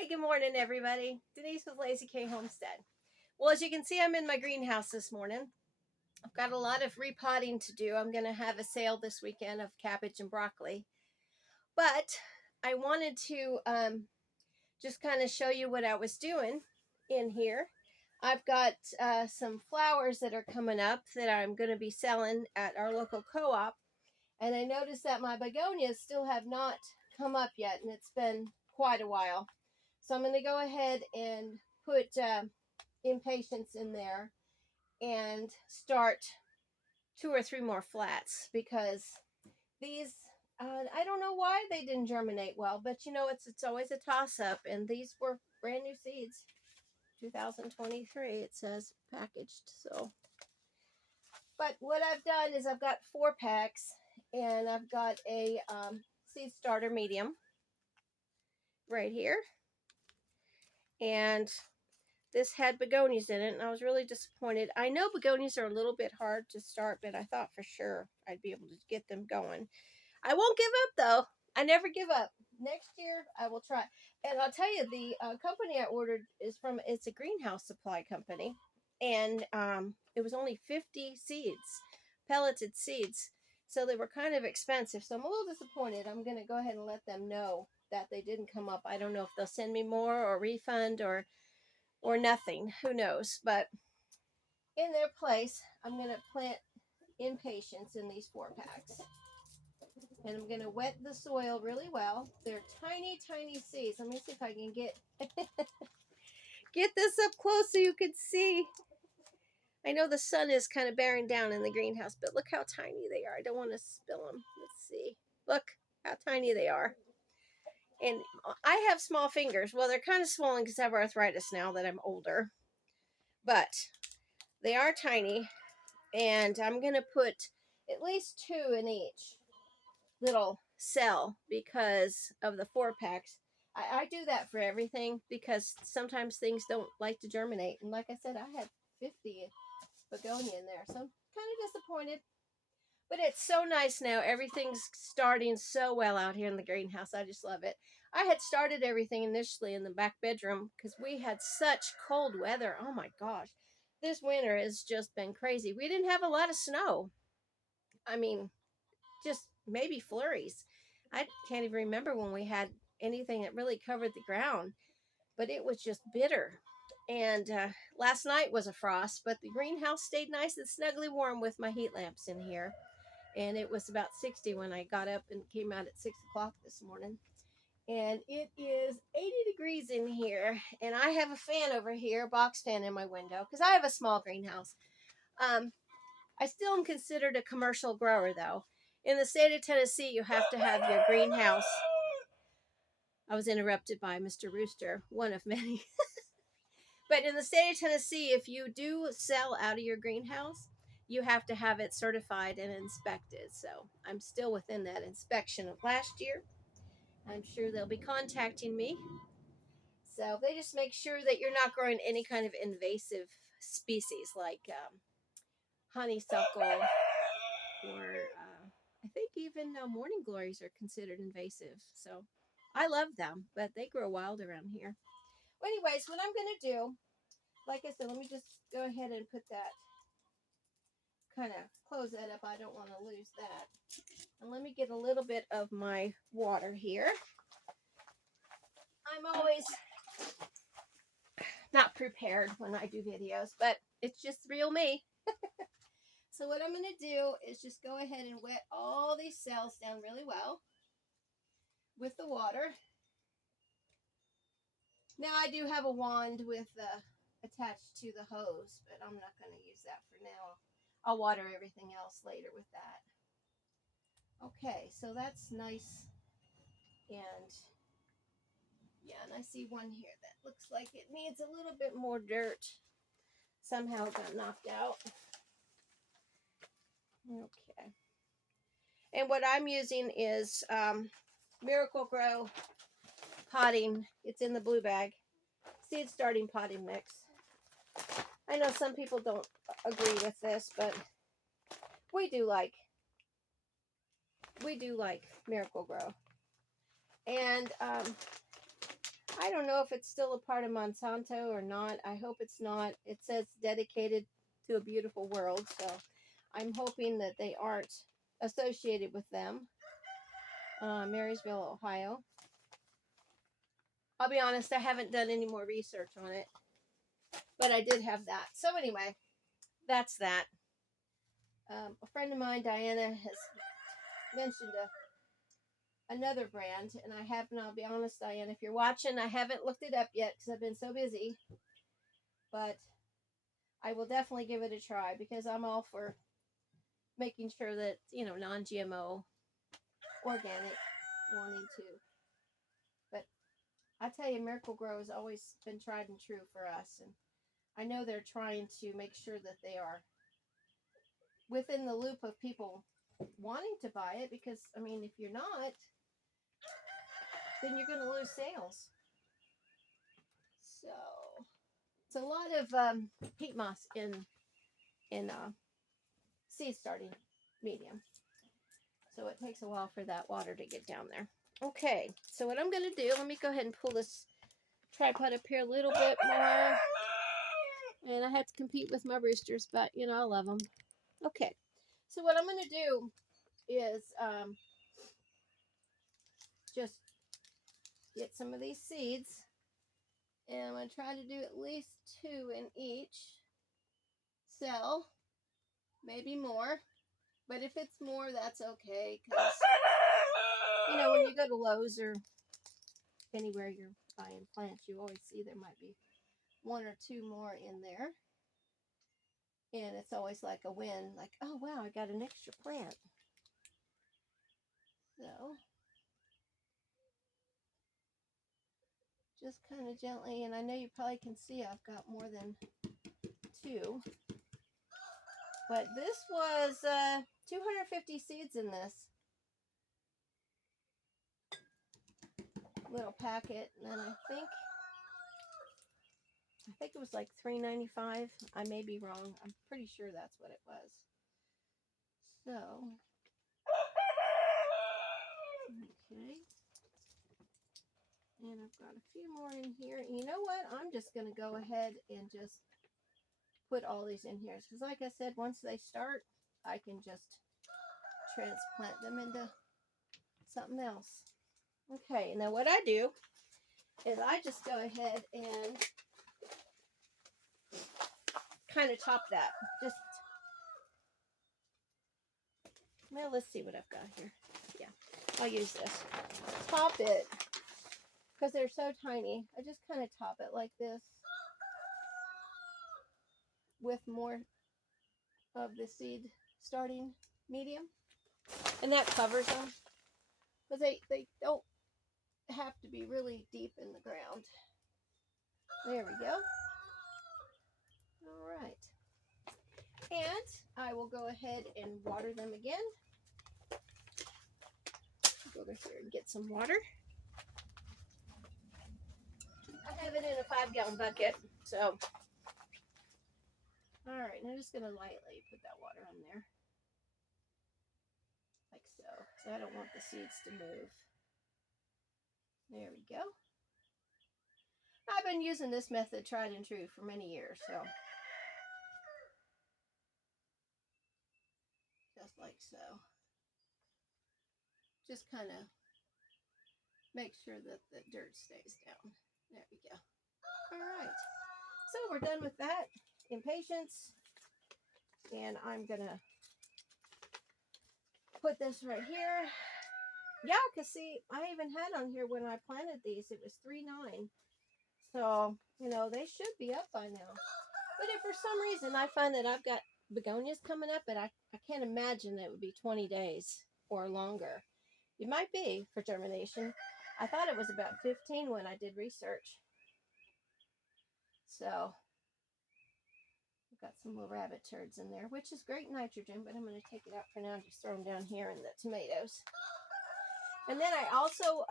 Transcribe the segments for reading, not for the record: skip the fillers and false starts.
Hey, good morning, everybody. Denise with Lazy K Homestead. Well, as you can see, I'm in my greenhouse this morning. I've got a lot of repotting to do. I'm going to have a sale this weekend of cabbage and broccoli. But I wanted to just kind of show you what I was doing in here. I've got some flowers that are coming up that I'm going to be selling at our local co-op. And I noticed that my begonias still have not come up yet, and it's been quite a while. So I'm going to go ahead and put impatiens in there and start 2 or 3 more flats, because these, I don't know why they didn't germinate well, but you know, it's always a toss-up, and these were brand new seeds, 2023 it says packaged. So, but what I've done is I've got 4 packs, and I've got a seed starter medium right here, and this had begonias in it, and I was really disappointed. I know begonias are a little bit hard to start, but I thought for sure I'd be able to get them going. I won't give up, though. I never give up. Next year, I will try. And I'll tell you, the company I ordered it's a greenhouse supply company, and it was only 50 seeds, pelleted seeds. So they were kind of expensive. So I'm a little disappointed. I'm going to go ahead and let them know that they didn't come up. I don't know if they'll send me more or refund or nothing. Who knows? But in their place, I'm going to plant impatiens in these 4 packs. And I'm going to wet the soil really well. They're tiny, tiny seeds. Let me see if I can get this up close so you can see. I know the sun is kind of bearing down in the greenhouse, but look how tiny they are. I don't want to spill them. Let's see. Look how tiny they are. And I have small fingers. Well, they're kind of swollen because I have arthritis now that I'm older. But they are tiny. And I'm going to put at least 2 in each little cell because of the 4 packs. I do that for everything because sometimes things don't like to germinate. And like I said, I had 50 begonia in there. So I'm kind of disappointed. But it's so nice now. Everything's starting so well out here in the greenhouse. I just love it. I had started everything initially in the back bedroom because we had such cold weather. Oh my gosh. This winter has just been crazy. We didn't have a lot of snow. I mean, just maybe flurries. I can't even remember when we had anything that really covered the ground, but it was just bitter. And last night was a frost, but the greenhouse stayed nice and snugly warm with my heat lamps in here. And it was about 60 when I got up and came out at 6 o'clock this morning. And it is 80 degrees in here. And I have a fan over here, a box fan in my window, because I have a small greenhouse. I still am considered a commercial grower, though. In the state of Tennessee, you have to have your greenhouse. I was interrupted by Mr. Rooster, one of many. But in the state of Tennessee, if you do sell out of your greenhouse, you have to have it certified and inspected. So I'm still within that inspection of last year. I'm sure they'll be contacting me. So they just make sure that you're not growing any kind of invasive species like honeysuckle or I think even morning glories are considered invasive. So I love them, but they grow wild around here. Well, anyways, what I'm going to do, like I said, let me just go ahead and put that, kind of close that up. I don't want to lose that. And let me get a little bit of my water here. I'm always not prepared when I do videos, but it's just real me. So what I'm going to do is just go ahead and wet all these cells down really well with the water. Now I do have a wand with attached to the hose, but I'm not going to use that for now. I'll water everything else later with that. Okay, so that's nice. And yeah, and I see one here that looks like it needs a little bit more dirt. Somehow it got knocked out. Okay. And what I'm using is Miracle-Gro potting. It's in the blue bag. Seed starting potting mix. I know some people don't agree with this, but we do like Miracle-Gro. And I don't know if it's still a part of Monsanto or not. I hope it's not. It says dedicated to a beautiful world, so I'm hoping that they aren't associated with them. Marysville, Ohio. I'll be honest, I haven't done any more research on it, but I did have that. So anyway, that's that. A friend of mine, Diana, has mentioned another brand, and I have not. I'll be honest, Diana, if you're watching, I haven't looked it up yet because I've been so busy, but I will definitely give it a try because I'm all for making sure that, you know, non-GMO, organic, wanting to. But I tell you, Miracle Grow has always been tried and true for us, and I know they're trying to make sure that they are within the loop of people wanting to buy it, because, I mean, if you're not, then you're going to lose sales. So it's a lot of peat moss in seed starting medium. So it takes a while for that water to get down there. Okay, so what I'm going to do, let me go ahead and pull this tripod up here a little bit more. And I have to compete with my roosters, but, you know, I love them. Okay, so what I'm going to do is just get some of these seeds. And I'm going to try to do at least 2 in each cell. Maybe more. But if it's more, that's okay. Because, you know, when you go to Lowe's or anywhere you're buying plants, you always see there might be 1 or 2 more in there. And it's always like a win. Like, oh, wow, I got an extra plant. So, just kind of gently. And I know you probably can see I've got more than 2. But this was 250 seeds in this little packet. And then I think it was like $3.95. I may be wrong. I'm pretty sure that's what it was. So, okay. And I've got a few more in here. And you know what? I'm just going to go ahead and just put all these in here. Because like I said, once they start, I can just transplant them into something else. Okay, now what I do is I just go ahead and kind of top that. Just, well, let's see what I've got here. Yeah, I'll use this. Top it, because they're so tiny. I just kind of top it like this with more of the seed starting medium. And that covers them. Because they don't have to be really deep in the ground. There we go. All right. And I will go ahead and water them again. Go over here and get some water. I have it in a 5-gallon bucket, so. All right, and I'm just going to lightly put that water on there. Like so, because I don't want the seeds to move. There we go. I've been using this method tried and true for many years, so. Just like so. Just kind of make sure that the dirt stays down. There we go. All right. So we're done with that. Impatience. And I'm going to put this right here. Yeah, because see, I even had on here when I planted these, it was 3.9. So, you know, they should be up by now. But if for some reason I find that I've got begonias coming up, and I can't imagine that it would be 20 days or longer. It might be for germination. I thought it was about 15 when I did research. So, I've got some little rabbit turds in there, which is great nitrogen, but I'm going to take it out for now and just throw them down here in the tomatoes. And then I also,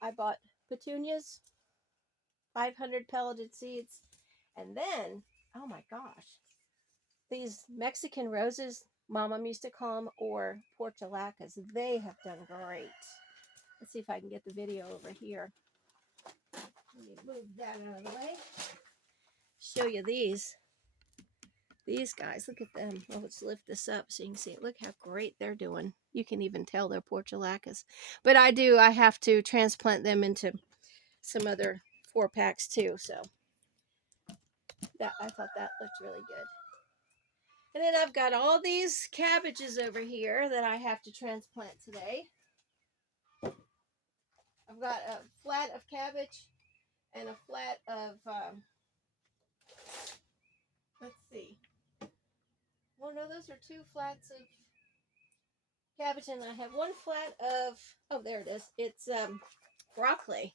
I bought petunias, 500 pelleted seeds. And then, oh my gosh, these Mexican roses, my mom used to call them, or portulacas, they have done great. Let's see if I can get the video over here. I need to move that out of the way. Show you these. These guys, look at them. Oh, let's lift this up so you can see. Look how great they're doing. You can even tell they're portulacas. But I have to transplant them into some other 4-packs too. So I thought that looked really good. And then I've got all these cabbages over here that I have to transplant today. I've got a flat of cabbage and a flat of, let's see. Oh no, those are 2 flats of cabbage, and I have 1 flat of, oh, there it is. It's broccoli.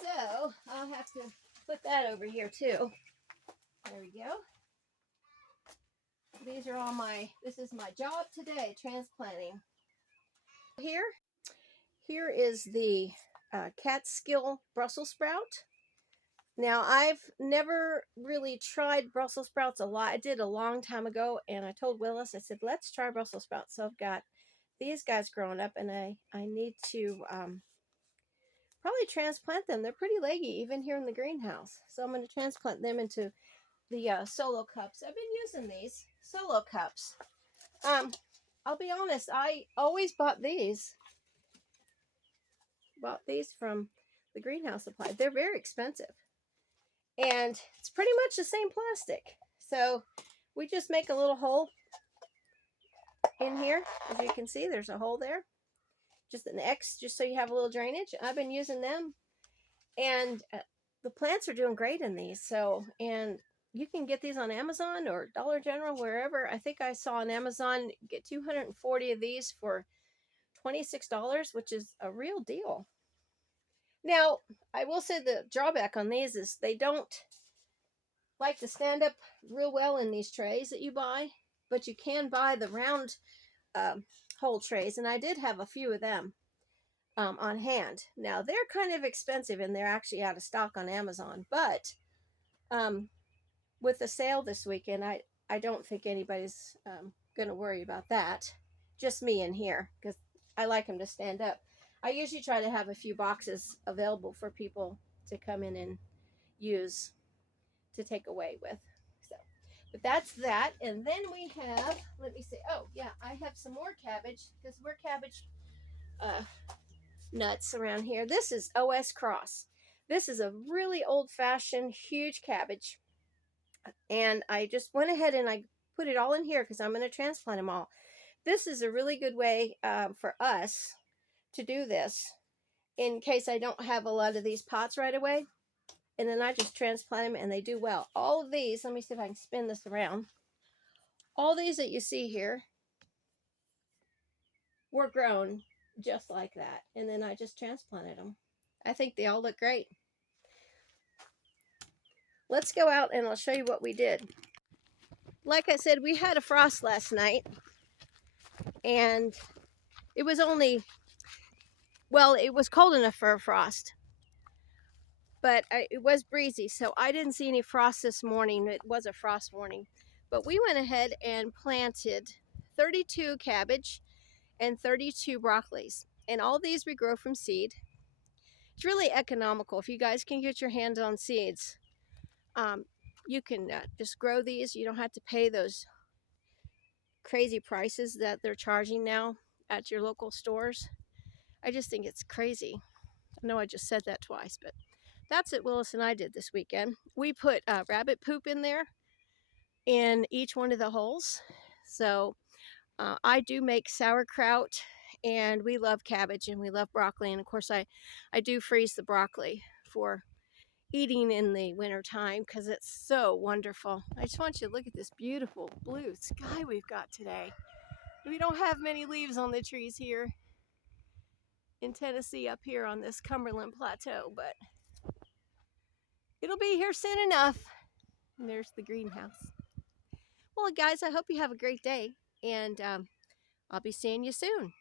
So I'll have to put that over here too. There we go. These are all this is my job today, transplanting. Here is the Catskill Brussels sprout. Now, I've never really tried Brussels sprouts a lot. I did a long time ago, and I told Willis, I said, let's try Brussels sprouts. So I've got these guys growing up, and I need to probably transplant them. They're pretty leggy, even here in the greenhouse. So I'm going to transplant them into the solo cups. I've been using these solo cups. I'll be honest, I always bought these. Bought these from the greenhouse supply. They're very expensive. And it's pretty much the same plastic. So we just make a little hole in here. As you can see, there's a hole there. Just an X, just so you have a little drainage. I've been using them. And the plants are doing great in these. So, and you can get these on Amazon or Dollar General, wherever. I think I saw on Amazon, get 240 of these for $26, which is a real deal. Now, I will say the drawback on these is they don't like to stand up real well in these trays that you buy, but you can buy the round hole trays, and I did have a few of them on hand. Now, they're kind of expensive, and they're actually out of stock on Amazon, but with the sale this weekend, I don't think anybody's going to worry about that. Just me in here, because I like them to stand up. I usually try to have a few boxes available for people to come in and use to take away with. So, but that's that. And then we have, let me see. Oh yeah, I have some more cabbage because we're cabbage nuts around here. This is OS Cross. This is a really old-fashioned, huge cabbage. And I just went ahead and I put it all in here because I'm going to transplant them all. This is a really good way for us to do this in case I don't have a lot of these pots right away. And then I just transplant them and they do well. All of these, let me see if I can spin this around. All these that you see here were grown just like that. And then I just transplanted them. I think they all look great. Let's go out and I'll show you what we did. Like I said, we had a frost last night. And it was only, well, it was cold enough for a frost. But it was breezy, so I didn't see any frost this morning. It was a frost warning. But we went ahead and planted 32 cabbage and 32 broccolis. And all these we grow from seed. It's really economical. If you guys can get your hands on seeds, you can just grow these. You don't have to pay those crazy prices that they're charging now at your local stores. I just think it's crazy. I know I just said that twice, but that's what Willis and I did this weekend. We put rabbit poop in there in each one of the holes. So I do make sauerkraut, and we love cabbage and we love broccoli. And of course, I do freeze the broccoli for eating in the winter time because it's so wonderful. I just want you to look at this beautiful blue sky we've got today. We don't have many leaves on the trees here in Tennessee up here on this Cumberland Plateau, but it'll be here soon enough. And there's the greenhouse. Well, guys, I hope you have a great day, and I'll be seeing you soon.